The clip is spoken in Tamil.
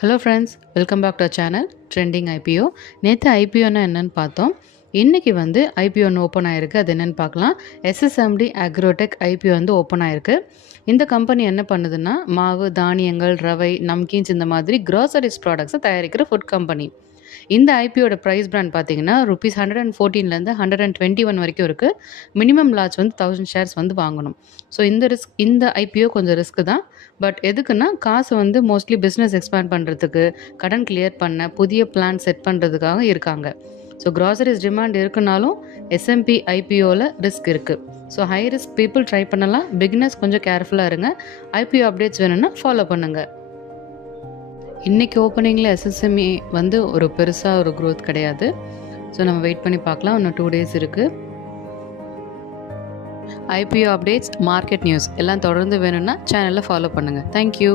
Hello friends, welcome back to our channel trending IPO. நேற்று ஐபிஓன்னா என்னென்னு பார்த்தோம். இன்றைக்கி ஐபிஓ ஒன்று ஓப்பன் ஆகிருக்கு. அது என்னென்னு பார்க்கலாம். எஸ்எஸ்எம்டி அக்ரோடெக் ஐபிஓ ஓப்பன் ஆகிருக்கு. இந்த கம்பெனி என்ன பண்ணுதுன்னா, மாவு, தானியங்கள், ரவை, நம்கீன்ஸ் இந்த மாதிரி க்ராசரிஸ் ப்ராடக்ட்ஸை தயாரிக்கிற ஃபுட் கம்பெனி. இந்த ஐபிஓட ப்ரைஸ் பிராண்ட் பார்த்தீங்கன்னா ₹114 121 வரைக்கும் இருக்குது. மினிமம் லார்ஜ் 1000 ஷேர்ஸ் வாங்கணும். ஸோ இந்த ஐபிஓ கொஞ்சம் ரிஸ்க் தான். பட் எதுக்குன்னா, காசு மோஸ்ட்லி பிஸ்னஸ் எக்ஸ்பேண்ட் பண்ணுறதுக்கு, கடன் கிளியர் பண்ண, புதிய பிளான் செட் பண்ணுறதுக்காக இருக்காங்க. ஸோ க்ராசரிஸ் டிமாண்ட் இருக்குனாலும் எஸ்எம்பி ஐபிஓவில் ரிஸ்க் இருக்குது. So high risk people try பண்ணலாம். பிகினர்ஸ் கொஞ்சம் கேர்ஃபுல்லாக இருங்க. ஐபிஓ அப்டேட்ஸ் வேணும்னா ஃபாலோ பண்ணுங்கள். இன்றைக்கி ஓப்பனிங்கில் எஸ்எஸ்எம்இ ஒரு பெருசாக ஒரு க்ரோத் கிடையாது. ஸோ நம்ம வெயிட் பண்ணி பார்க்கலாம். இன்னும் 2 days இருக்குது. ஐபிஓ அப்டேட்ஸ், மார்க்கெட் நியூஸ் எல்லாம் தொடர்ந்து வேணும்னா சேனலில் ஃபாலோ பண்ணுங்கள். தேங்க்யூ.